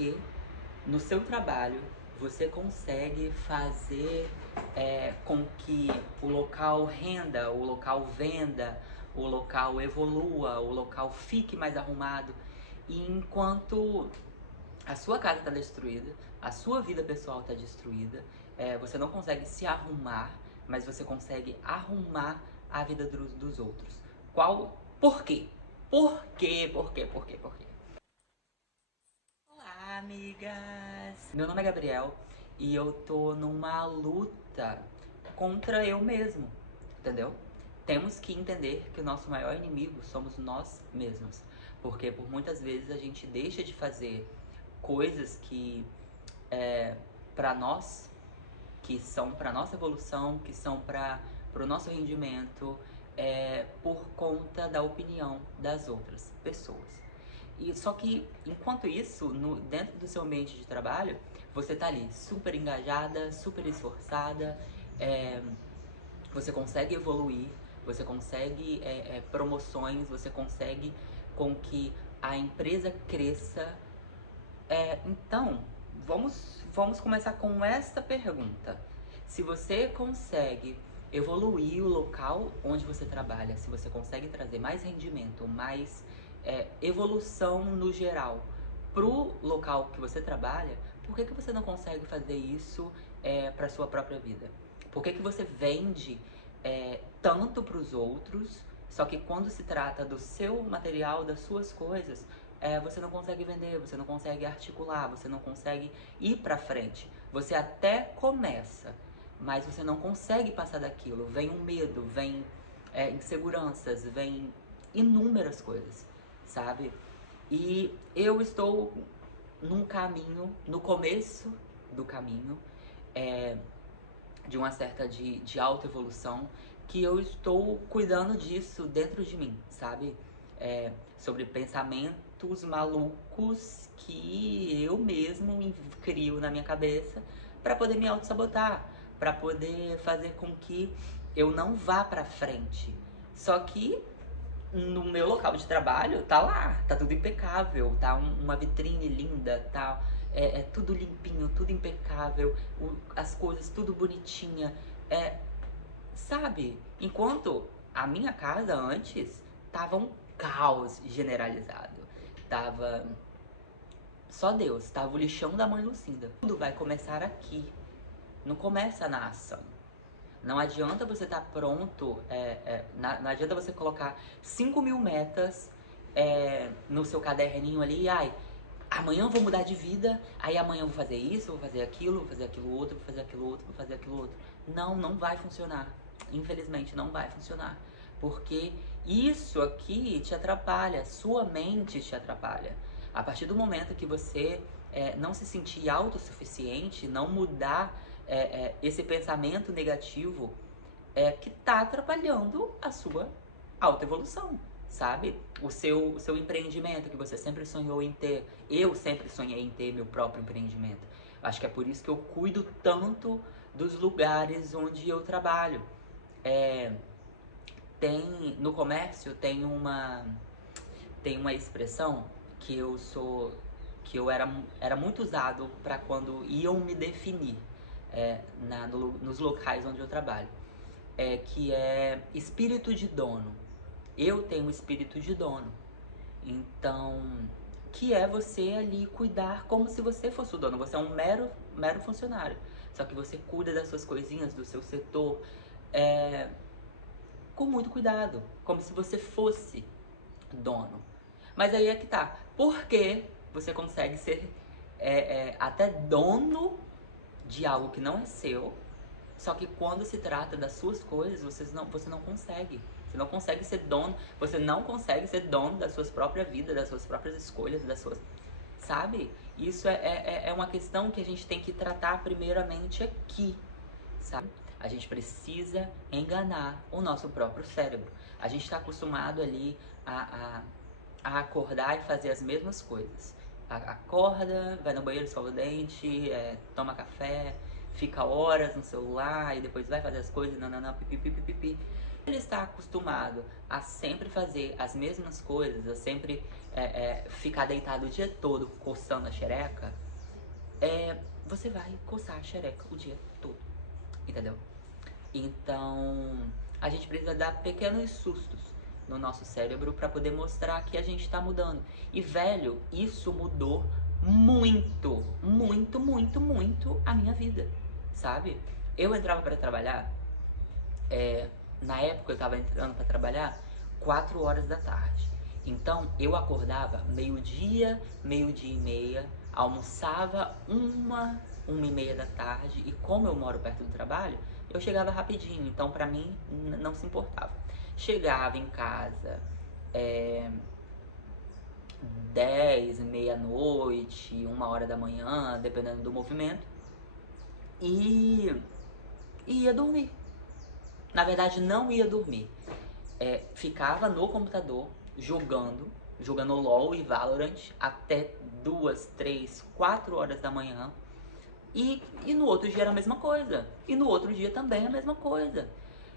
que no seu trabalho você consegue fazer com que o local renda, o local venda, o local evolua, o local fique mais arrumado. E enquanto a sua casa está destruída, a sua vida pessoal está destruída, você não consegue se arrumar, mas você consegue arrumar a vida dos outros. Por quê? Por quê? Por quê? Por quê? Por quê? Olá, amigas! Meu nome é Gabriel e eu tô numa luta contra eu mesmo, entendeu? Temos que entender que o nosso maior inimigo somos nós mesmos, porque por muitas vezes a gente deixa de fazer coisas que para nós, que são para nossa evolução, que são para o nosso rendimento, por conta da opinião das outras pessoas. E só que enquanto isso, dentro do seu ambiente de trabalho, você tá ali super engajada, super esforçada, é, você consegue evoluir, você consegue promoções, você consegue com que a empresa cresça. Então, vamos começar com esta pergunta. Se você consegue evoluir o local onde você trabalha, se você consegue trazer mais rendimento, mais evolução no geral pro local que você trabalha, por que você não consegue fazer isso para sua própria vida? Por que você vende tanto para os outros, só que quando se trata do seu material, das suas coisas, você não consegue vender, você não consegue articular, você não consegue ir pra frente. Você até começa, mas você não consegue passar daquilo. Vem um medo, vem inseguranças, vem inúmeras coisas, sabe? E eu estou num caminho, no começo do caminho, de uma certa de autoevolução, que eu estou cuidando disso dentro de mim, sabe? Sobre pensamentos malucos que eu mesmo me crio na minha cabeça para poder me auto-sabotar, para poder fazer com que eu não vá pra frente. Só que no meu local de trabalho tá lá, tá tudo impecável, tá uma vitrine linda, tá tudo limpinho, tudo impecável, as coisas tudo bonitinha, sabe? Enquanto a minha casa antes tava um caos generalizado, tava só Deus, tava o lixão da mãe Lucinda. Tudo vai começar aqui, não começa na ação. Não adianta você estar pronto, não adianta você colocar 5.000 metas no seu caderninho ali, ai, amanhã eu vou mudar de vida, aí amanhã eu vou fazer isso, vou fazer aquilo, vou fazer aquilo outro, vou fazer aquilo outro, vou fazer aquilo outro. Não, não vai funcionar. Infelizmente não vai funcionar. Porque isso aqui te atrapalha, sua mente te atrapalha. A partir do momento que você não se sentir autossuficiente, não mudar esse pensamento negativo, que tá atrapalhando a sua autoevolução, sabe? O seu empreendimento que você sempre sonhou em ter. Eu sempre sonhei em ter meu próprio empreendimento. Acho que é por isso que eu cuido tanto dos lugares onde eu trabalho. No comércio tem uma expressão que era muito usado para quando iam me definir nos locais onde eu trabalho, que é espírito de dono. Eu tenho um espírito de dono, então que é você ali cuidar como se você fosse o dono. Você é um mero funcionário, só que você cuida das suas coisinhas, do seu setor, com muito cuidado, como se você fosse dono. Mas aí é que tá. Por que você consegue ser até dono de algo que não é seu, só que quando se trata das suas coisas, você não consegue. Você não consegue ser dono, você não consegue ser dono da sua própria vida, das suas próprias escolhas, das suas. Sabe? Isso é uma questão que a gente tem que tratar primeiramente aqui, sabe? A gente precisa enganar o nosso próprio cérebro. A gente está acostumado ali a acordar e fazer as mesmas coisas. Acorda, vai no banheiro, escova o dente, toma café, fica horas no celular e depois vai fazer as coisas, não, pipi, pipi, pipi. Ele está acostumado a sempre fazer as mesmas coisas, a sempre ficar deitado o dia todo coçando a xereca, você vai coçar a xereca o dia todo, entendeu? Então, a gente precisa dar pequenos sustos no nosso cérebro para poder mostrar que a gente está mudando. E, velho, isso mudou muito, muito, muito, muito a minha vida, sabe? Eu entrava para trabalhar, na época eu estava entrando para trabalhar 4 horas da tarde. Então eu acordava meio-dia, meio-dia e meia, almoçava uma e meia da tarde, e como eu moro perto do trabalho, eu chegava rapidinho, então pra mim não se importava. Chegava em casa, é, 10, meia-noite, 1 hora da manhã, dependendo do movimento, e ia dormir. Na verdade, não ia dormir. Ficava no computador jogando LOL e Valorant até 2, 3, 4 horas da manhã. E no outro dia era a mesma coisa. E no outro dia também a mesma coisa.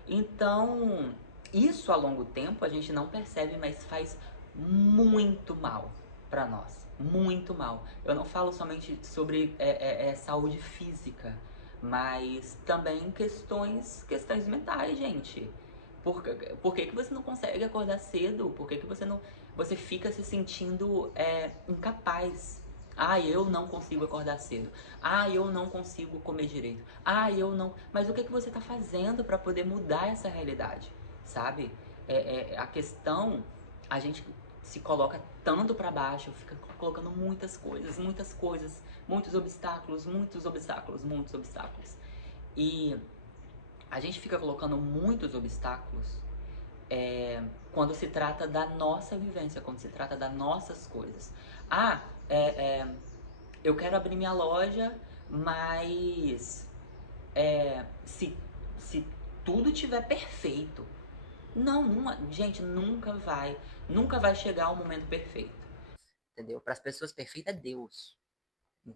Então, isso a longo tempo a gente não percebe, mas faz muito mal para nós. Muito mal. Eu não falo somente sobre saúde física, mas também questões mentais, gente. Por que você não consegue acordar cedo? Por que você não. Você fica se sentindo incapaz? Ah, eu não consigo acordar cedo. Ah, eu não consigo comer direito. Ah, eu não. Mas o que você está fazendo para poder mudar essa realidade? Sabe? A questão, a gente se coloca tanto para baixo, fica colocando muitas coisas, muitos obstáculos, muitos obstáculos, muitos obstáculos. E a gente fica colocando muitos obstáculos quando se trata da nossa vivência, quando se trata das nossas coisas. Ah, eu quero abrir minha loja, mas se tudo tiver perfeito, gente, nunca vai chegar o momento perfeito, entendeu? Para as pessoas perfeito é Deus,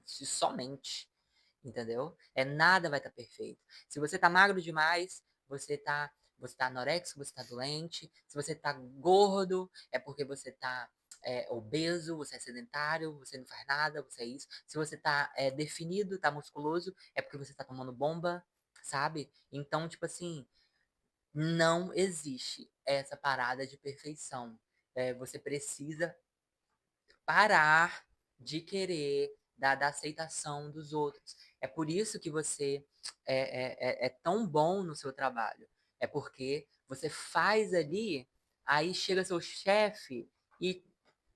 somente, entendeu? Nada vai estar perfeito. Se você tá magro demais, você tá anoréxico, você tá doente. Se você tá gordo, é porque você tá obeso, você é sedentário, você não faz nada, você é isso. Se você tá definido, tá musculoso, é porque você tá tomando bomba, sabe? Então, tipo assim, não existe essa parada de perfeição. Você precisa parar de querer da aceitação dos outros. É por isso que você é tão bom no seu trabalho. É porque você faz ali, aí chega seu chefe e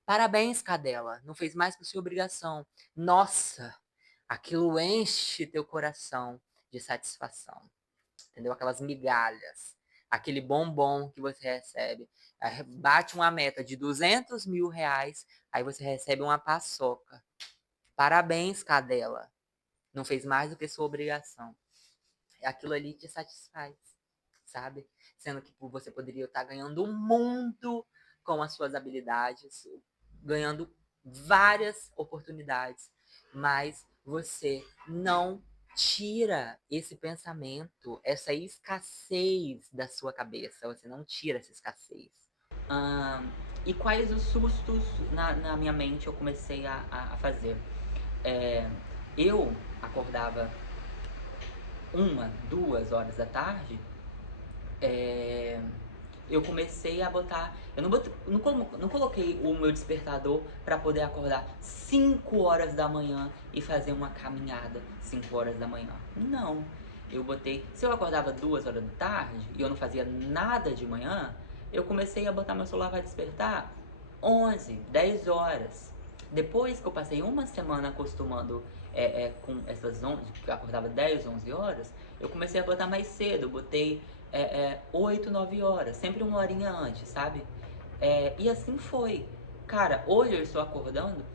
parabéns, cadela, não fez mais que sua obrigação. Nossa, aquilo enche teu coração de satisfação, entendeu? Aquelas migalhas, aquele bombom que você recebe. Aí bate uma meta de 200 mil reais, aí você recebe uma paçoca. Parabéns, cadela. Não fez mais do que sua obrigação. Aquilo ali te satisfaz, sabe? Sendo que você poderia estar ganhando o mundo com as suas habilidades, ganhando várias oportunidades, mas você não tira esse pensamento, essa escassez da sua cabeça. Você não tira essa escassez. E quais os sustos na minha mente eu comecei a fazer? Eu acordava 1, 2 horas da tarde, eu comecei a botar. Eu não coloquei o meu despertador para poder acordar 5 horas da manhã e fazer uma caminhada 5 horas da manhã. Não. Eu botei. Se eu acordava 2 horas da tarde e eu não fazia nada de manhã, eu comecei a botar meu celular para despertar 11, 10 horas. Depois que eu passei uma semana acostumando com essas 11, que eu acordava 10, 11 horas, eu comecei a botar mais cedo. Eu botei 8, 9 horas, sempre 1 horinha antes, sabe? E assim foi. Cara, hoje eu estou acordando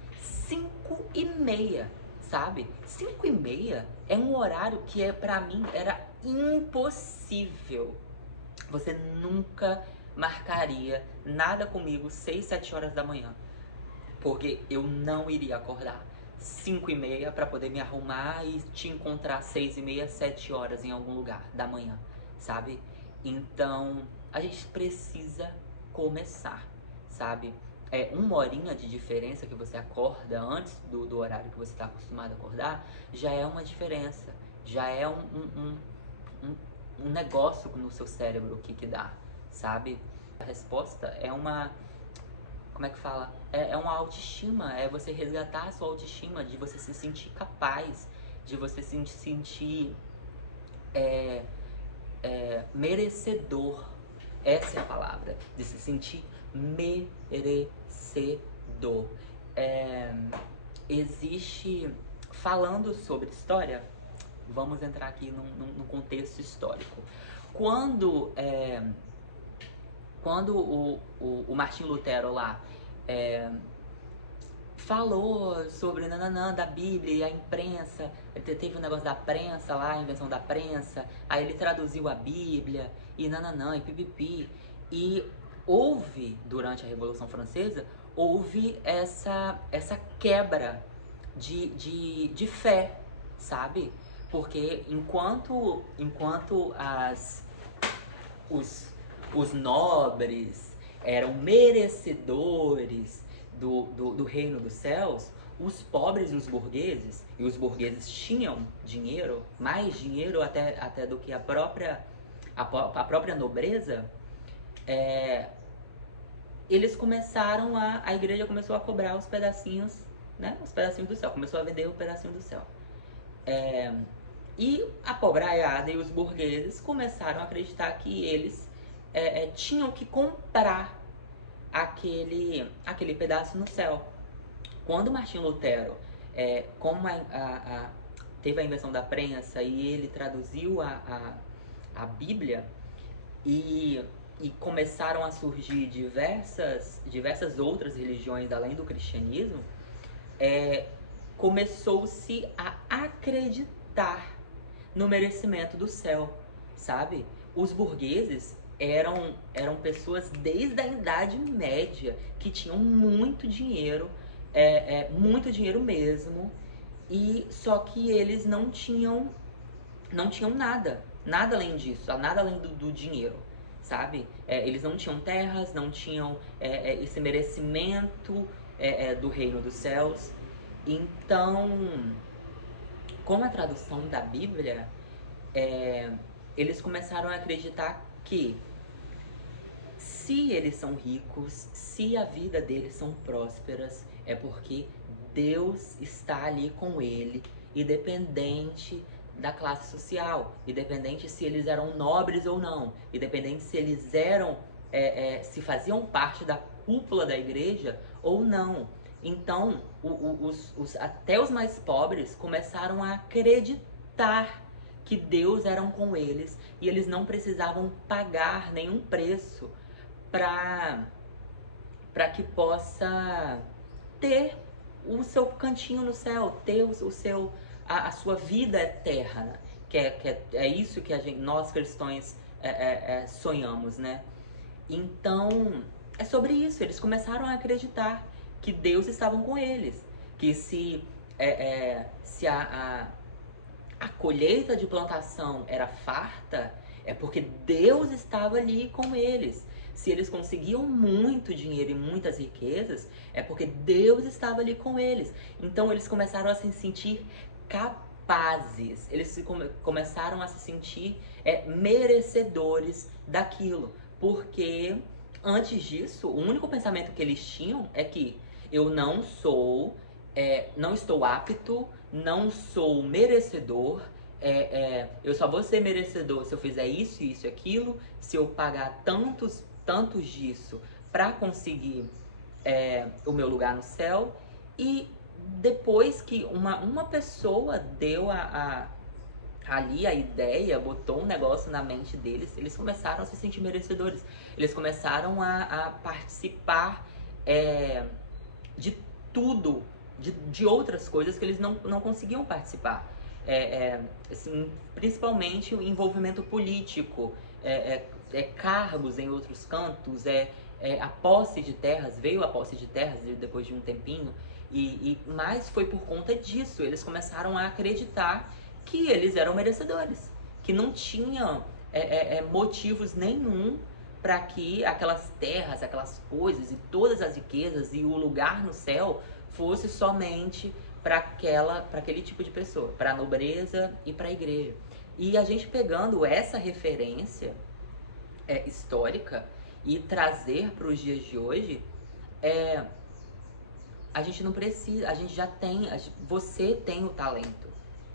5h30, sabe? 5h30 é um horário que pra mim era impossível. Você nunca marcaria nada comigo 6, 7 horas da manhã, porque eu não iria acordar 5h30 para poder me arrumar e te encontrar 6h30, 7 horas em algum lugar da manhã, sabe? Então, a gente precisa começar, sabe? É uma horinha de diferença que você acorda antes do horário que você está acostumado a acordar, já é uma diferença, já é um negócio no seu cérebro que dá, sabe? A resposta é uma, como é que fala? É uma autoestima, é você resgatar a sua autoestima, de você se sentir capaz, de você se sentir merecedor. Essa é a palavra, de se sentir merecedor. Existe, falando sobre história, vamos entrar aqui num contexto histórico. Quando o Martim Lutero lá falou sobre nananã da Bíblia e a imprensa, teve um negócio da prensa lá, a invenção da prensa, aí ele traduziu a Bíblia e nananã e pipipi, e houve, durante a Revolução Francesa, houve essa quebra de fé, sabe? Porque enquanto os nobres eram merecedores do reino dos céus, os pobres e os burgueses tinham dinheiro, mais dinheiro até do que a própria nobreza, eles começaram a igreja começou a cobrar os pedacinhos, né? Os pedacinhos do céu, começou a vender o pedacinho do céu. E a pobraiada e os burgueses começaram a acreditar que eles tinham que comprar aquele pedaço no céu. Quando Martim Lutero, teve a invenção da prensa e ele traduziu a Bíblia, e começaram a surgir diversas outras religiões além do cristianismo, começou-se a acreditar no merecimento do céu, sabe? Os burgueses eram pessoas desde a Idade Média que tinham muito dinheiro mesmo, e só que eles não tinham nada além disso, nada além do dinheiro, sabe? Eles não tinham terras, não tinham esse merecimento do reino dos céus. Então, com a tradução da Bíblia, eles começaram a acreditar que se eles são ricos, se a vida deles são prósperas, é porque Deus está ali com ele, independente da classe social, independente se eles eram nobres ou não, independente se eles eram, se faziam parte da cúpula da igreja ou não. Então, até os mais pobres começaram a acreditar que Deus era com eles e eles não precisavam pagar nenhum preço para que possa ter o seu cantinho no céu, ter a sua vida eterna, que é isso que nós cristãos sonhamos, né? Então, é sobre isso. Eles começaram a acreditar que Deus estava com eles, que se a colheita de plantação era farta, é porque Deus estava ali com eles. Se eles conseguiam muito dinheiro e muitas riquezas, é porque Deus estava ali com eles. Então eles começaram a se sentir capazes, eles começaram a se sentir merecedores daquilo. Porque antes disso, o único pensamento que eles tinham é que eu não estou apto, não sou merecedor, eu só vou ser merecedor se eu fizer isso, isso e aquilo, se eu pagar tantos disso para conseguir o meu lugar no céu. E depois que uma pessoa deu ali a ideia, botou um negócio na mente deles, eles começaram a se sentir merecedores. Eles começaram a participar de tudo, de outras coisas que eles não conseguiam participar. Assim, principalmente o envolvimento político, cargos em outros cantos, a posse de terras, veio a posse de terras depois de um tempinho, mas foi por conta disso. Eles começaram a acreditar que eles eram merecedores, que não tinham motivos nenhum para que aquelas terras, aquelas coisas e todas as riquezas e o lugar no céu fosse somente para aquele tipo de pessoa, para a nobreza e para a igreja. E a gente pegando essa referência histórica e trazer para os dias de hoje, a gente não precisa, a gente já tem, você tem o talento,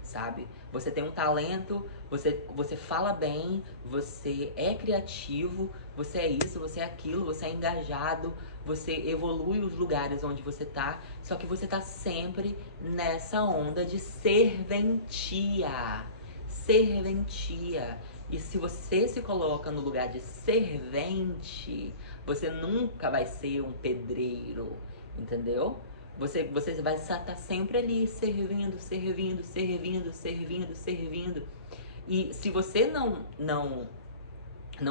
sabe? Você tem um talento, você fala bem, você é criativo, você é isso, você é aquilo, você é engajado, você evolui os lugares onde você tá, só que você tá sempre nessa onda de serventia. Serventia. E se você se coloca no lugar de servente, você nunca vai ser um pedreiro, entendeu? Você vai estar sempre ali servindo, servindo, servindo, servindo, servindo. E se você não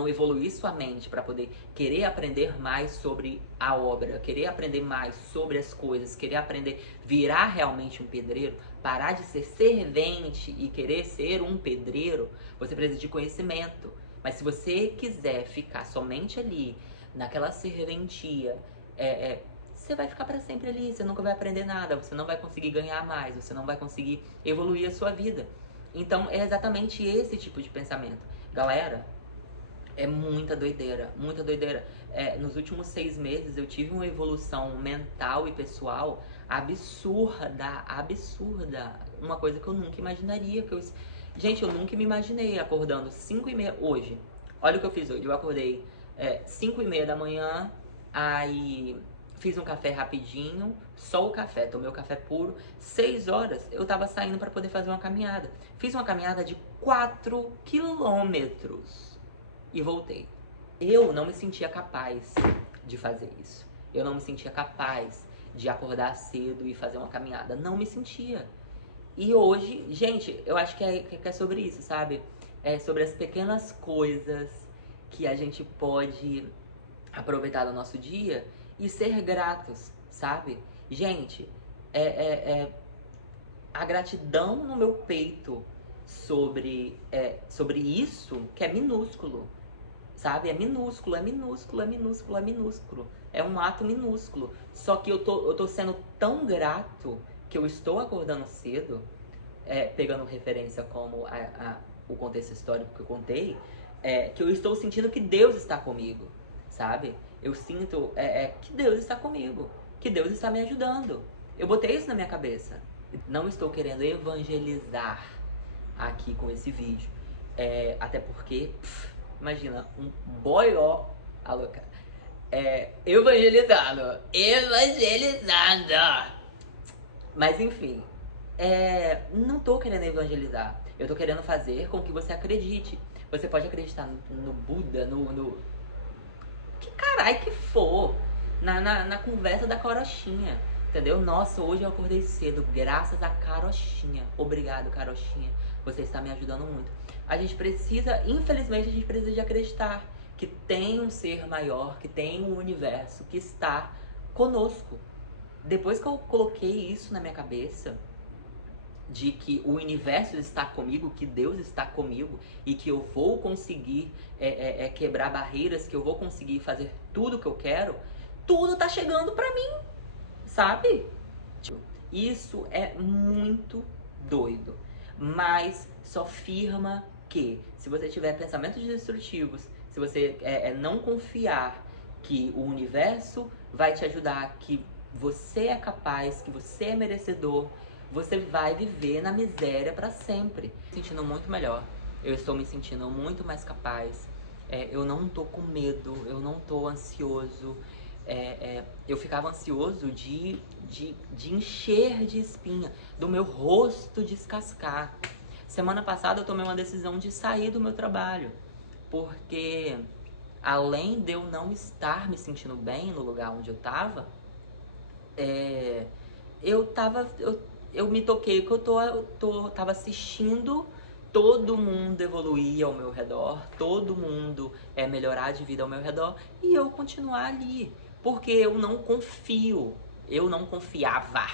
evoluir sua mente para poder querer aprender mais sobre a obra, querer aprender mais sobre as coisas, querer aprender, virar realmente um pedreiro, parar de ser servente e querer ser um pedreiro, você precisa de conhecimento. Mas se você quiser ficar somente ali, naquela serventia, você vai ficar para sempre ali, você nunca vai aprender nada, você não vai conseguir ganhar mais, você não vai conseguir evoluir a sua vida. Então é exatamente esse tipo de pensamento. Galera, é muita doideira, muita doideira. Nos últimos 6 meses eu tive uma evolução mental e pessoal absurda, absurda. Uma coisa que eu nunca imaginaria. Gente, eu nunca me imaginei acordando 5h30 hoje. Olha o que eu fiz hoje. Eu acordei 5h30 da manhã, aí fiz um café rapidinho, só o café, tomei o café puro. 6 horas eu tava saindo para poder fazer uma caminhada. Fiz uma caminhada de 4 quilômetros. E voltei. Eu não me sentia capaz de fazer isso. Eu não me sentia capaz de acordar cedo e fazer uma caminhada. Não me sentia. E hoje, gente, eu acho que é sobre isso, sabe? É sobre as pequenas coisas que a gente pode aproveitar do nosso dia e ser gratos, sabe? Gente, a gratidão no meu peito sobre isso, que é minúsculo, sabe? É minúsculo, é minúsculo, é minúsculo, é minúsculo. É um ato minúsculo. Só que eu tô sendo tão grato que eu estou acordando cedo, pegando referência como o contexto histórico que eu contei, que eu estou sentindo que Deus está comigo, sabe? Eu sinto que Deus está comigo, que Deus está me ajudando. Eu botei isso na minha cabeça. Não estou querendo evangelizar aqui com esse vídeo. Até porque, imagina, um boy a louca. Evangelizando. Mas enfim, não tô querendo evangelizar. Eu tô querendo fazer com que você acredite. Você pode acreditar no Buda, no que caralho que for. Na conversa da carochinha. Entendeu? Nossa, hoje eu acordei cedo, graças a carochinha. Obrigado, carochinha. Você está me ajudando muito. A gente precisa, infelizmente, a gente precisa de acreditar que tem um ser maior, que tem um universo que está conosco. Depois que eu coloquei isso na minha cabeça, de que o universo está comigo, que Deus está comigo e que eu vou conseguir quebrar barreiras, que eu vou conseguir fazer tudo que eu quero, tudo tá chegando pra mim, sabe? Isso é muito doido, mas só firma que se você tiver pensamentos destrutivos, se você não confiar que o universo vai te ajudar, que você é capaz, que você é merecedor, você vai viver na miséria para sempre. Me sentindo muito melhor, eu estou me sentindo muito mais capaz, eu não tô com medo, eu não tô ansioso. Eu ficava ansioso de encher de espinha, do meu rosto descascar. Semana passada eu tomei uma decisão de sair do meu trabalho, porque além de eu não estar me sentindo bem no lugar onde eu tava, eu me toquei que eu tava assistindo todo mundo evoluir ao meu redor, todo mundo melhorar de vida ao meu redor, e eu continuar ali, porque eu não confio, eu não confiava,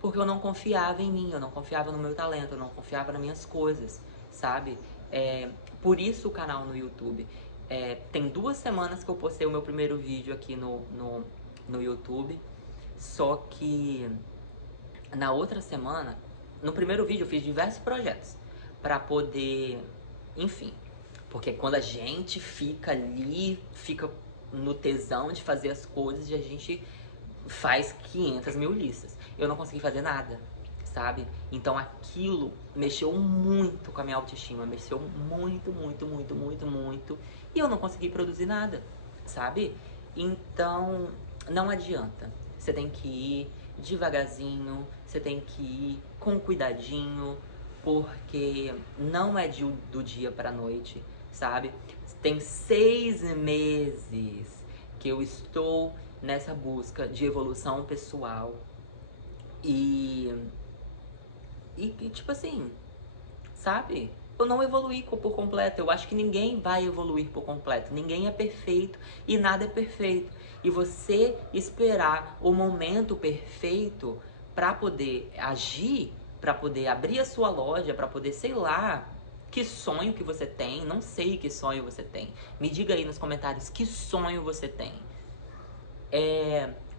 porque eu não confiava em mim, eu não confiava no meu talento, eu não confiava nas minhas coisas, sabe? Por isso o canal no YouTube. Tem 2 semanas que eu postei o meu primeiro vídeo aqui no YouTube. Só que na outra semana, no primeiro vídeo eu fiz diversos projetos pra poder, enfim, porque quando a gente fica ali, fica no tesão de fazer as coisas, a gente faz 500 mil listas. Eu não consegui fazer nada, sabe? Então aquilo mexeu muito com a minha autoestima, mexeu muito, muito, muito, muito, muito, e eu não consegui produzir nada, sabe? Então não adianta. Você tem que ir devagarzinho, você tem que ir com cuidadinho, porque não é do dia pra noite, sabe? Tem 6 meses que eu estou nessa busca de evolução pessoal e tipo assim, sabe? Eu não evoluí por completo. Eu acho que ninguém vai evoluir por completo. Ninguém é perfeito e nada é perfeito. E você esperar o momento perfeito pra poder agir, pra poder abrir a sua loja, pra poder, sei lá, que sonho que você tem. Não sei que sonho você tem. Me diga aí nos comentários que sonho você tem.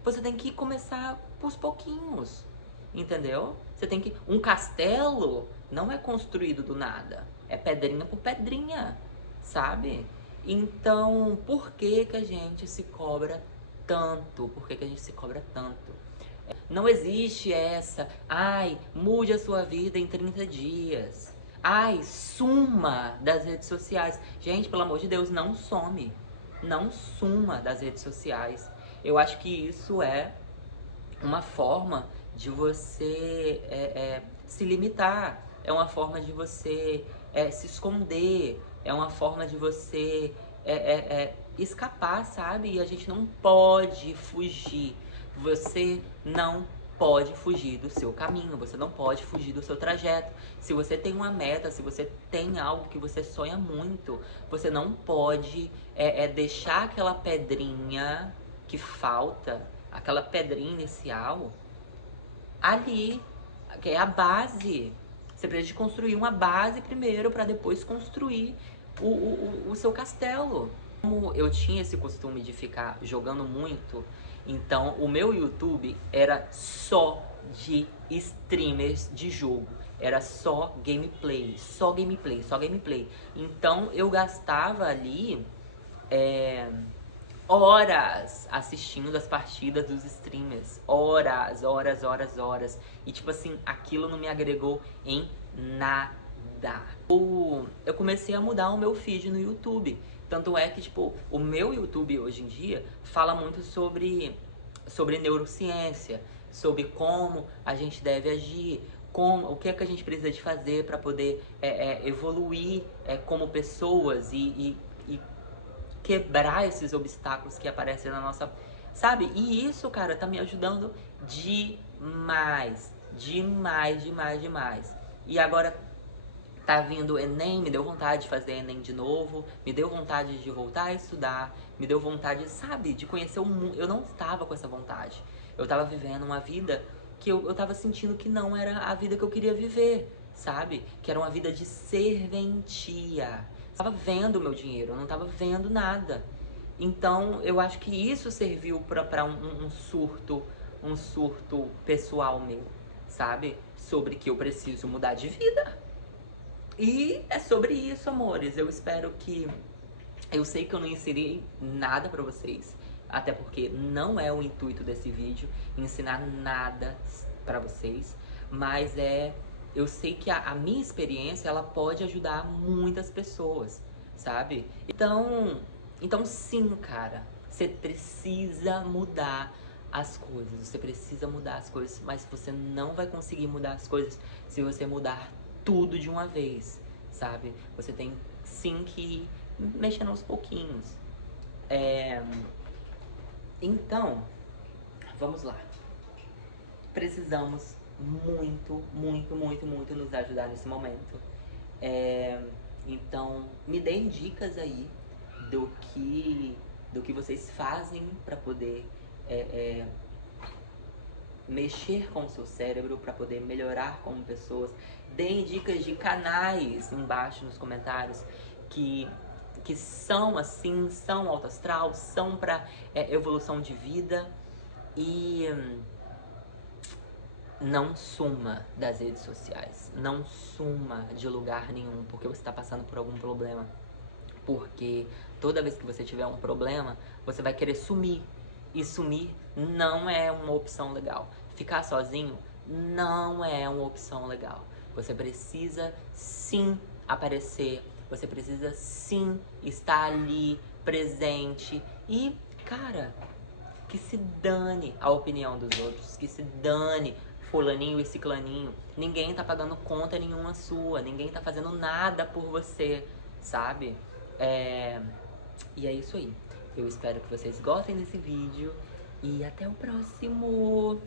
Você tem que começar por pouquinhos, entendeu? Você tem que... Um castelo não é construído do nada, é pedrinha por pedrinha, sabe? Então, por que que a gente se cobra tanto? Por que que a gente se cobra tanto? Não existe essa, ai, mude a sua vida em 30 dias. Ai, suma das redes sociais. Gente, pelo amor de Deus, não some. Não suma das redes sociais. Eu acho que isso é uma forma de você se limitar. É uma forma de você se esconder. É uma forma de você escapar, sabe? E a gente não pode fugir. Você não pode fugir do seu caminho, você não pode fugir do seu trajeto. Se você tem uma meta, se você tem algo que você sonha muito, você não pode deixar aquela pedrinha que falta, aquela pedrinha inicial, ali, que é a base. Você precisa construir uma base primeiro para depois construir o seu castelo. Como eu tinha esse costume de ficar jogando muito, então o meu YouTube era só de streamers de jogo. Era só gameplay, só gameplay, só gameplay. Então eu gastava ali horas assistindo as partidas dos streamers. Horas, horas, horas, horas. E tipo assim, aquilo não me agregou em nada. Eu comecei a mudar o meu feed no YouTube. Tanto é que, tipo, o meu YouTube hoje em dia fala muito sobre neurociência, sobre como a gente deve agir, o que é que a gente precisa de fazer para poder evoluir como pessoas e quebrar esses obstáculos que aparecem na nossa... Sabe? E isso, cara, tá me ajudando demais. Demais, demais, demais. E agora tá vindo o Enem, me deu vontade de fazer Enem de novo, me deu vontade de voltar a estudar, me deu vontade, sabe, de conhecer o mundo. Eu não estava com essa vontade. Eu tava vivendo uma vida que eu tava sentindo que não era a vida que eu queria viver, sabe? Que era uma vida de serventia. Eu tava vendo o meu dinheiro, eu não tava vendo nada. Então, eu acho que isso serviu pra um surto pessoal meu, sabe? Sobre que eu preciso mudar de vida. E é sobre isso, amores. Eu espero que... Eu sei que eu não ensinei nada pra vocês, até porque não é o intuito desse vídeo ensinar nada pra vocês, mas eu sei que a minha experiência, ela pode ajudar muitas pessoas, sabe? Então sim, cara, você precisa mudar as coisas, você precisa mudar as coisas, mas você não vai conseguir mudar as coisas se você mudar tudo de uma vez, sabe? Você tem sim que ir mexendo aos pouquinhos. Então, vamos lá. Precisamos muito, muito, muito, muito nos ajudar nesse momento. Então, me deem dicas aí do que vocês fazem pra poder mexer com o seu cérebro para poder melhorar como pessoas. Deem dicas de canais embaixo nos comentários que são assim, são alto astral, são para evolução de vida. E não suma das redes sociais, não suma de lugar nenhum porque você está passando por algum problema. Porque toda vez que você tiver um problema, você vai querer sumir. E sumir não é uma opção legal. Ficar sozinho não é uma opção legal. Você precisa sim aparecer. Você precisa sim estar ali, presente. E, cara, que se dane a opinião dos outros. Que se dane fulaninho e ciclaninho. Ninguém tá pagando conta nenhuma sua. Ninguém tá fazendo nada por você, sabe? E é isso aí. Eu espero que vocês gostem desse vídeo. E até o próximo!